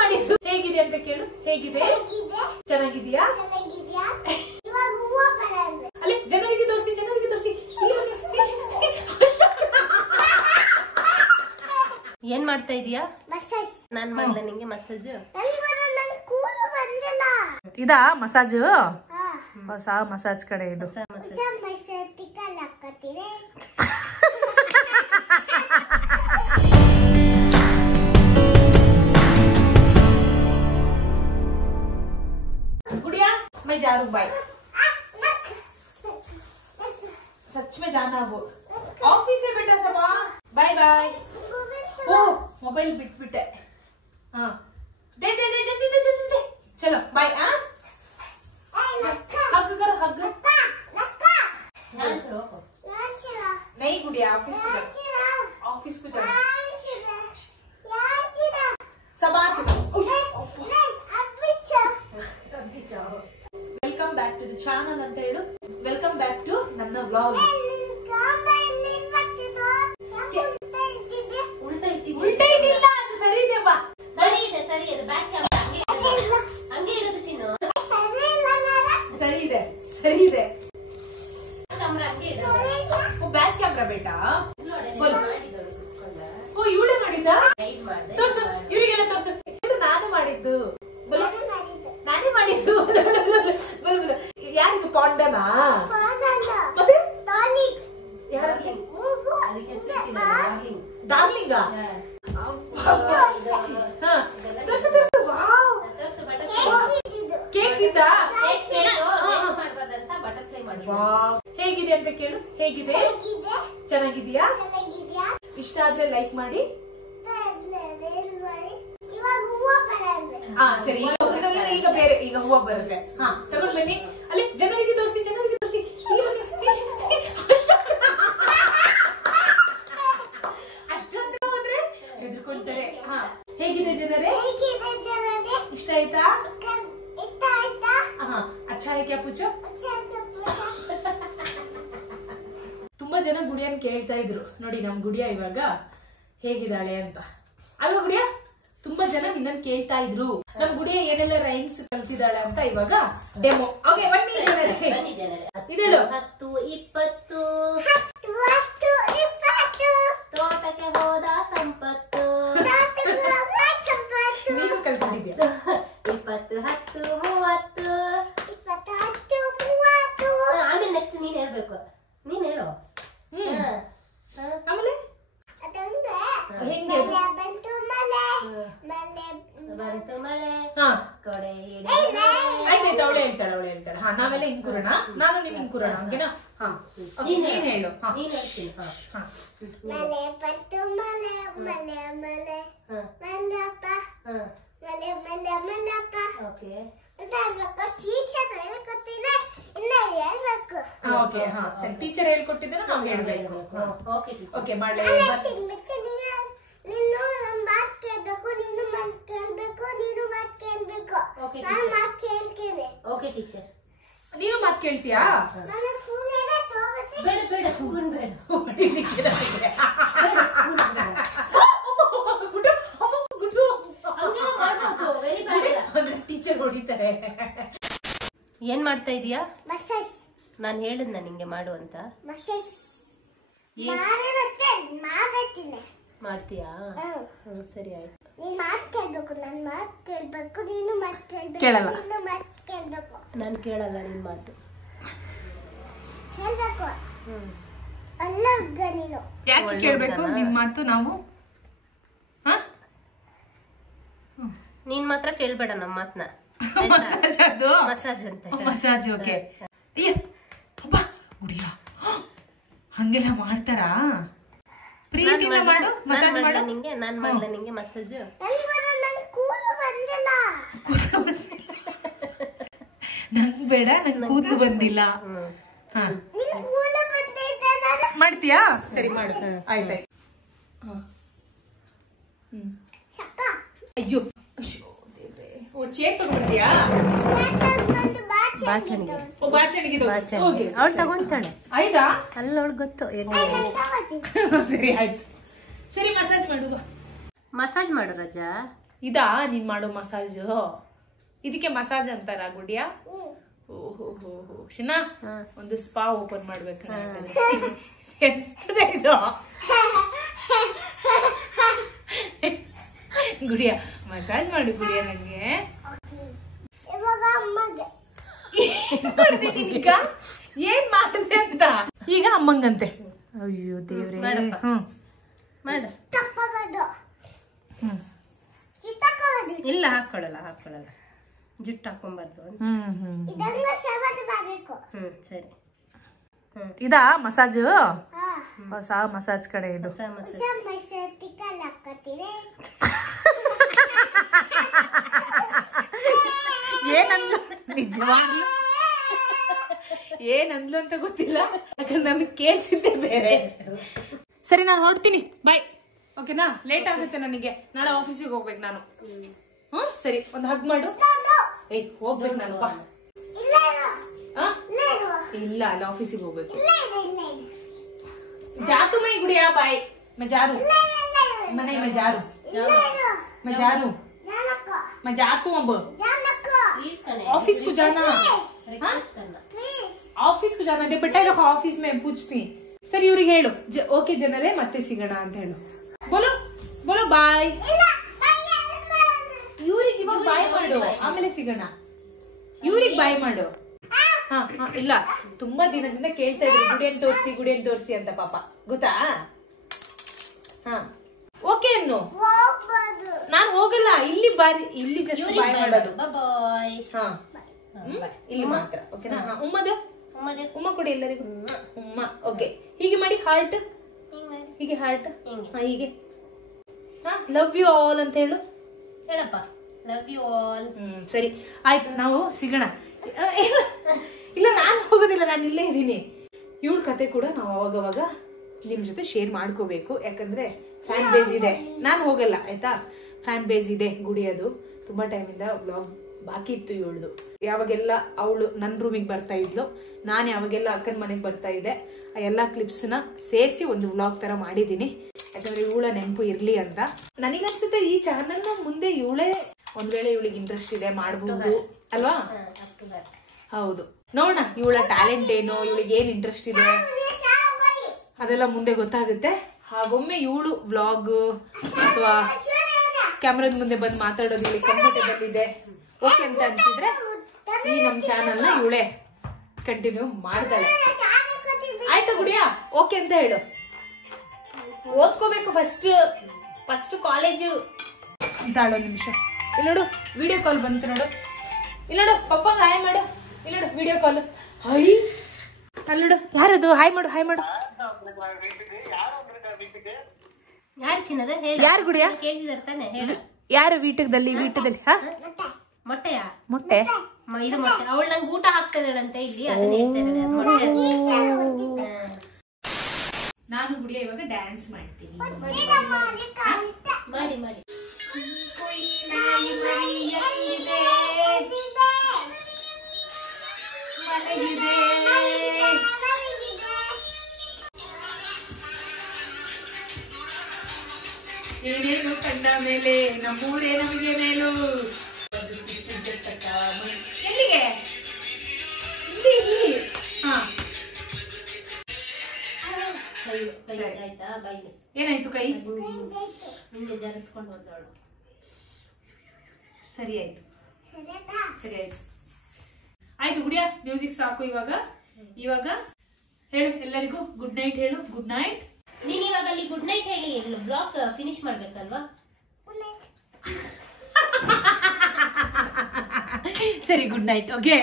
ಮಾಡಿದ್ದು ಹೇಗಿದೆ ಅಂತ ಕೇಳು. ಹೇಗಿದೆ? ಚೆನ್ನಾಗಿದ್ಯಾ? ಅಲ್ಲಿ ಜನರಿಗೆ ತೋರಿಸಿ, ಜನರಿಗೆ ತೋರಿಸಿ. ಏನ್ ಮಾಡ್ತಾ ಇದೀಯಾ? ನಾನ್ ಮಾಡ್ಲ ನಿಂಗೆ ಮಸಾಜ್. ಇದಾ ಮಸಾಜ್? ಹೊಸ ಮಸಾಜ್ ಕಡೆ ಇದು. गुड़िया मैं जा रहा हूँ, बाय. सच में जाना वो ऑफिस है बेटा सबा. Bye bye. ओ मोबाइल बिट बिट है. हाँ दे दे दे जल्दी दे जल्दी दे. चलो बाय. हाँ हग करो हग. नहीं गुड़िया ऑफिस को जाओ. ऑफिस को जाओ. सब welcome back to the channel ಅಂತ ಹೇಳು. ವೆಲ್ಕಮ್ ಬ್ಯಾಕ್ ಟು ನನ್ನ ವ್ಲಾಗ್. ಉಲ್ಟಾ ಇಟ್ಟಿಲ್ಲ, ಅದು ಸರಿ ಇದೆ. ಬಾ ಸರಿ ಇದೆ, ಸರಿ ಇದೆ. ಬ್ಯಾಕ್ ಕ್ಯಾಮೆರಾ ಹಂಗೆ ಇಡೋದು ಚಿನ್ನು. ಸರಿ ಇದೆ, ಸರಿ ಇದೆ. ಕ್ಯಾಮೆರಾ ಹಂಗೆ ಇಡೋದು. ಬ್ಯಾಕ್ ಕ್ಯಾಮ್ರಾ ಬೇಟಾ. ಓ ಇವಳೇ ಮಾಡಿದ್ದ? ತೋರ್ಸು ಇವರಿಗೆಲ್ಲ ತೋರ್ಸು. ನಾನು ಮಾಡಿದ್ದು. ನಾನೇ ಮಾಡಿದ್ದು. ಯಾರಿದು? ಪಾಂಡನಾ? ಮತ್ತೆ ಡಾರ್ಲಿಂಗ. ಕೇಕ್ ಇದ್ದ? ಹೇಗಿದೆ ಅಂತ ಕೇಳು. ಹೇಗಿದೆ? ಚೆನ್ನಾಗಿದ್ಯಾ? ಇಷ್ಟ ಆದ್ರೆ ಲೈಕ್ ಮಾಡಿ. ಹಾ ಸರಿ, ಈಗ ಬೇರೆ, ಈಗ ಹೂವು ಬರುತ್ತೆ. ಹಾ ತಗೊಂಡ್ ಬನ್ನಿ. ಅಲ್ಲಿ ಜನರಿಗೆ ತೋರಿಸಿ, ಜನರಿಗೆ ತೋರಿಸಿ. ಅಷ್ಟೊಂದು ಹೋದ್ರೆ ಹೆದರ್ಕೊಂತಾರೆ. ಹಾ ಹೇಗಿದೆ ಜನರೇ? ಇಷ್ಟ ಆಯ್ತಾ? ಹಾ ಅಚ್ಚಾ ಹೈ ಕ್ಯಾ ಪೂಚೋ. ತುಂಬಾ ಜನ ಗುಡಿಯನ್ ಕೇಳ್ತಾ ಇದ್ರು. ನೋಡಿ ನಮ್ ಗುಡಿಯ ಇವಾಗ ಹೇಗಿದ್ದಾಳೆ ಅಂತ ಅಲ್ವಾ ಗುಡಿಯ? ತುಂಬಾ ಜನ ನಿನ್ನ ಕೇಳ್ತಾ ಇದ್ರು ನಮ್ ಗುಡಿಯ ಏನೆಲ್ಲ ರೈಮ್ಸ್ ಕಲ್ತಿದ್ದಾಳೆ ಅಂತ. ಇವಾಗ ಡೆಮೋ. ಓಕೆ ಬನ್ನಿ ಜನರೇ. ಇದೆಲ್ಲ 10 20 ತೋಟಕ್ಕೆ ಹೋದ ಸಂಪತ್ತು. ನೀನು ಕಲ್ತಿದ್ಯಾ? 20 10 30. ಆಮೇಲೆ ನೆಕ್ಸ್ಟ್ ನೀನ್ ಹೇಳ್ಬೇಕು. ನೀನ್ ಹೇಳು. ಆಮೇಲೆ ಬಂತು ಮಳೆ ಕೊಡೆ ಆಯ್ತಾಯ್ತು. ಅವಳೆ ಹೇಳ್ತಾಳೆ, ಅವಳೆ ಹೇಳ್ತಾಳೆ. ಹಾ ನಾವೆಲ್ಲ ಹಿಂಗ್ ಕೂರೋಣ. ನಾನು ನೀನ್ ಹಿಂಗ್ ಕೂರೋಣ. ಹಂಗೇನಾ? ಹಾ ನೀನ್ ಹೇಳು. ನೀನ್ ಹೇಳ್ತೀನಿ. ಮಳೆ ಬಂತು ಮಳೆ ಮಳೆ ಮಳೆ ಮಲ್ಲಪ್ಪ ಮಳೆ ಮಳೆ ಮಲ್ಲಪ್ಪ. Okay okay. ಹಾ ಸರಿ, ಟೀಚರ್ ಹೇಳ್ಕೊಟ್ಟಿದ್ರೆ ನಾವು ಹೇಳ್ಬೇಕು. ಓಕೆ ಮಾಡಿ. ನೀನು ಮಾತು ಕೇಳ್ಬೇಕು, ನೀನು ಮಾತು ಕೇಳ್ಬೇಕು, ನೀನು ಮಾತು ಕೇಳ್ಬೇಕು. ನಾನು ಮಾತು ಕೇಳ್ತೇನೆ. Okay teacher. ನೀನು ಮಾತು ಕೇಳ್ತೀಯಾ? ಬೇಡ ಬೇಡ ಸ್ಪೂನ್ ಬೇಡ. ಟೀಚರ್ ಹೊಡಿತಾರೆ. ಏನ್ ಮಾಡ್ತಾ ಇದೀಯಾ? ಮಸಾಜ್. ನಾನ್ ಹೇಳಿದ್ನ ನಿಂಗೆ ಮಾಡು ಅಂತ. ಮಸಾಜ್ ಮಾಡ್ತೀಯಾ? ಸರಿ ಆಯ್ತು. ನೀನ್ ಮಾತು ಕೇಳ್ಬೇಕು, ನನ್ ಮಾತು ಕೇಳ್ಬೇಕು, ನೀನು ಮಾತು ಕೇಳ್ಬೇಕು. ಕೇಳಲ್ಲ. ನೀನು ಮಾತು ಕೇಳ್ಬೇಕು. ನಾನ್ ಕೇಳಲ್ಲ ನಿನ್ ಮಾತು. ಕೇಳ್ಬೇಕು. ಅಲ್ಲ ಹುಡ್ಗ ನೀನು. ಯಾಕೆ ಕೇಳ್ಬೇಕು ನಿನ್ ಮಾತು? ನಾವು ನೀನ್ ಮಾತ್ರ ಕೇಳ್ಬೇಡ ನಮ್ಮ ಮಾತನ್ನ. ಮಸಾಜ್ ಅಂತ. ಮಸಾಜ್. ಓಕೆ. ಗುಡಿಯ ಹಂಗೆಲ್ಲ ಮಾಡ್ತಾರಾ? ಪ್ರೀತಿಯಿಂದ ಮಾಡು. ಮಸಾಜ್ ಮಾಡು. ನಿಂಗೆ ನಾನ್ ಮಾಡ್ಲ ನಿಂಗೆ ಮಸಾಜ್. ನಂಗ್ ಬೇಡ, ನಂಗೆ ಕೂದಲು ಬಂದಿಲ್ಲ. ಹಾ ಮಾಡ್ತೀಯಾ? ಸರಿ ಮಾಡು. ಆಯ್ತಾಯ್ತು. ಅಯ್ಯೋ ಚೇರ್ ತಗೊಂಡ್ಯಾ? ಬಾಚಣಿಗೆ. ಅವಳು ತಗೊಂತಾಳೆ. ಆಯ್ತಾ? ಅಲ್ಲ ಅವಳು ಗೊತ್ತು. ಸರಿ ಆಯ್ತು. ಸರಿ ಮಸಾಜ್ ಮಾಡುವ. ಮಸಾಜ್ ಮಾಡು ರಜಾ. ಇದಾ ನೀನ್ ಮಾಡೋ ಮಸಾಜ್? ಇದಕ್ಕೆ ಮಸಾಜ್ ಅಂತಾರ ಗುಡಿಯಾ? ಓಹೋ ಹೋ ಹೋ ಶಿನಾ, ಒಂದು ಸ್ಪಾ ಓಪನ್ ಮಾಡ್ಬೇಕು. ಎಂತದೇ ಇದು ಗುಡಿಯಾ? ಮಸಾಜ್ ಮಾಡು ಗುಡಿಯಾ ನಂಗೆ. ಈಗ ಏನ್ ಮಾಡಿದೆ ಅಂತ ಈಗ ಅಮ್ಮಂಗಂತೆ. ಅಯ್ಯೋ ದೇವ್ರೆ. ಇಲ್ಲ ಹಾಕೊಳ್ಳಲ್ಲ ಜುಟ್ಟು ಹಾಕೊಂಬಾರ್ದು. ಸರಿ. ಇದಾ ಮಸಾಜ್? ಹೊಸ ಮಸಾಜ್ ಕಡೆ ಇದು. ಏನಂದ್ಲು ನಿಜವಾಗ್ಲು ಏನಂದ್ಲು ಅಂತ ಗೊತ್ತಿಲ್ಲ, ಯಾಕಂದ್ರೆ ನಮಗೆ ಕೇಳಿಸಿದ್ದೆ ಬೇರೆ. ಸರಿ ನಾನು ಹೊರಡ್ತೀನಿ, ಬಾಯ್. ಓಕೆನಾ? ಲೇಟ್ ಆಗುತ್ತೆ ನನಗೆ, ನಾಳೆ ಆಫೀಸಿಗೆ ಹೋಗ್ಬೇಕು ನಾನು. ಸರಿ, ಒಂದು ಹಗ್ ಮಾಡು. ಹೋಗ್ಬೇಕು ನಾನು. ಬಾ. ಇಲ್ಲ, ಅಲ್ಲಿ ಆಫೀಸಿಗೆ ಹೋಗ್ಬೇಕು. ಜಾತು ಮೈ ಗುಡಿಯಾ ಬಾಯ್. ಮಜಾರು ಮನೆ ಮಜಾರು मजारू मैं जाती हूँ अब ऑफिस को जाना. ಆಫೀಸ್ ಗೂ ಜಾನ ಬೆಟ್ಟ ಇದಕ್ಕೆ ಆಫೀಸ್ ಮೇ ಪೂಜ್ತೀನಿ. ಸರಿ ಇವ್ರಿಗೆ ಹೇಳು ಓಕೆ ಜನರೇ ಮತ್ತೆ ಸಿಗೋಣ ಅಂತ ಹೇಳು. ಬೋಲೋ ಬೋಲೋ ಬಾಯ್. ಇವ್ರಿಗೆ ಇವಾಗ ಬಾಯ್ ಮಾಡು, ಆಮೇಲೆ ಸಿಗೋಣ. ಇವ್ರಿಗೆ ಬಾಯ್ ಮಾಡು. ಹಾ ಇಲ್ಲ, ತುಂಬಾ ದಿನದಿಂದ ಕೇಳ್ತಾ ಇದ್ರು ಗುಡಿಯನ್ ತೋರಿಸಿ ಅಂತ ಪಾಪ, ಗೊತ್ತಾ? ಹಾ ಓಕೆ ಅನ್ನು. ನಾನು ಹೋಗಲ್ಲ, ಇಲ್ಲಿ ಬಾರಿ, ಇಲ್ಲಿ ಜಸ್ಟ್ ಬಾಯ್ ಮಾಡೋದು. ಹಾ ಇಲ್ಲಿ ಮಾತ್ರ. ಓಕೆನಾ? ಉಮ್ಮ ಕೊಡಿ ಎಲ್ಲರಿಗೂ. ಉಮ್ಮ. ಓಕೆ, ಹೀಗೆ ಮಾಡಿ ಹಾರ್ಟ್. ಹೀಗೆ ಹಾರ್ಟ್. ಹೀಗೆ. ಹಾ ಲವ್ ಯು ಆಲ್ ಅಂತ ಹೇಳು. ಹೇಳಪ್ಪ, ಲವ್ ಯು ಆಲ್. ಸರಿ ಆಯ್ತು, ನಾವು ಸಿಗೋಣ. ಇಲ್ಲ ನಾನು ಹೋಗೋದಿಲ್ಲ, ನಾನು ಇಲ್ಲೇ ಇದ್ದೀನಿ. ಇವಳ ಕತೆ ಕೂಡ ನಾವು ಅವಾಗವಾಗ ನಿಮ್ ಜೊತೆ ಶೇರ್ ಮಾಡ್ಕೋಬೇಕು, ಯಾಕಂದ್ರೆ ಫ್ಯಾನ್ ಬೇಸ್ ಇದೆ. ನಾನು ಹೋಗಲ್ಲ ಆಯ್ತಾ, ಫ್ಯಾನ್ ಬೇಸ್ ಇದೆ ಗುಡಿಯೋದು. ತುಂಬಾ ಟೈಮಿಂದ ವ್ಲಾಗ್ ಬಾಕಿ ಇತ್ತು ಇವಳ್ದು. ಯಾವಾಗೆಲ್ಲ ಅವಳು ನನ್ನ ರೂಮಿಗೆ ಬರ್ತಾ ಇದ್ಲು, ನಾನು ಯಾವಾಗೆಲ್ಲ ಅಕ್ಕನ ಮನೆಗೆ ಬರ್ತಾ ಇದ್ದೆ, ಆ ಎಲ್ಲಾ ಕ್ಲಿಪ್ಸ್ ನ ಸೇರಿಸಿ ಒಂದು ವ್ಲಾಗ್ ತರ ಮಾಡಿದೀನಿ. ಯಾಕಂದ್ರೆ ಇವಳ ನೆನಪು ಇರ್ಲಿ ಅಂತ. ನನಗನ್ಸುತ್ತೆ ಈ ಚಾನಲ್ ನ ಮುಂದೆ ಇವಳೇ ಒಂದ್ ವೇಳೆ ಇವಳಿಗೆ ಇಂಟ್ರೆಸ್ಟ್ ಇದೆ ಮಾಡಬಹುದು ಅಲ್ವಾ? ಹೌದು, ನೋಡೋಣ ಇವಳ ಟ್ಯಾಲೆಂಟ್ ಏನು, ಇವಳಿಗೆ ಏನ್ ಇಂಟ್ರೆಸ್ಟ್ ಇದೆ ಅದೆಲ್ಲ ಮುಂದೆ ಗೊತ್ತಾಗುತ್ತೆ. ಹಾಗೊಮ್ಮೆ ಇವಳು ವ್ಲಾಗ್ ಅಥವಾ ಕ್ಯಾಮ್ರಾದ ಮುಂದೆ ಬಂದು ಮಾತಾಡೋದು ಇವಳಿಗೆ ಕಂಫರ್ಟೇಬಲ್ ಇದೆ, ಓಕೆ ಅಂತ ಅನ್ಸಿದ್ರೆ ಈ ನಮ್ ಚಾನಲ್ ನ ಇವಳೇ ಕಂಟಿನ್ಯೂ ಮಾಡ್ತಾಳೆ. ಆಯ್ತಾ ಗುಡಿಯಾ? ಓಕೆ ಅಂತ ಹೇಳು. ಓದ್ಕೋಬೇಕು ಫಸ್ಟ್ ಕಾಲೇಜು ಅಂತ. ಆಡೋ ನಿಮಿಷ ಇಲ್ಲಿ ನೋಡು, ವಿಡಿಯೋ ಕಾಲ್ ಬಂತು ನೋಡು. ಇಲ್ಲಿ ನೋಡು, ಪಪ್ಪ ಹಾಯ್ ಮಾಡು. ಇಲ್ಲಿ ನೋಡು ವಿಡಿಯೋ ಕಾಲ್. ಹೈ ಅಲ್ಲಿ ನೋಡು, ಯಾರದು? ಹಾಯ್ ಮಾಡು, ಹಾಯ್ ಮಾಡು. ಯಾರು ಚಿನ್ನದ? ಯಾರು ಗುಡಿಯಾ? ಕೇಳಿದಾರೆ ತಾನೆ, ಹೇಳು. ಯಾರು ವೀಟದಲ್ಲಿ? ಹಾ ಮೊಟ್ಟೆಯಾ? ಮೊಟ್ಟೆ ಇದು ಮೊಟ್ಟೆ. ಅವಳು ನಂಗೆ ಊಟ ಹಾಕ್ತಾ ಇದ್ದಾಳಂತೆ ಇಲ್ಲಿ, ಅದನ್ನ ಹೇಳ್ತಾ ಇದ್ದಾಳೆ. ನಾನು ಗುಡಿಯ ಇವಾಗ ಡ್ಯಾನ್ಸ್ ಮಾಡ್ತೀನಿ. ಮಾಡಿ ಮಾಡಿ. ಏನೇನು ಕಂಡ ಮೇಲೆ ನಮ್ಮೂರೇ ನಮಗೆ ಮೇಲು. ಎಲ್ಲಿಗೆ? ಇಲ್ಲಿ. ಹಾ ಆಯ್ತಾ? ಬೈಲಿ. ಏನಾಯ್ತು ಕೈ? ಹಿಂಗೆ ಜರಿಸ್ಕೊಂಡು ಹೋದವಳು. ಸರಿ ಆಯ್ತು. ಆಯ್ತು ಗುಡಿಯಾ, ಮ್ಯೂಸಿಕ್ ಸಾಕು. ಇವಾಗ ಹೇಳು ಎಲ್ಲರಿಗೂ ಗುಡ್ ನೈಟ್ ಹೇಳು. Good night. ನೀನ್ ಇವಾಗ ಅಲ್ಲಿ ಗುಡ್ ನೈಟ್ ಹೇಳಿ ಬ್ಲಾಗ್ ಫಿನಿಶ್ ಮಾಡ್ಬೇಕಲ್ವಾ? ಸರಿ ಗುಡ್ ನೈಟ್. ಓಕೆ.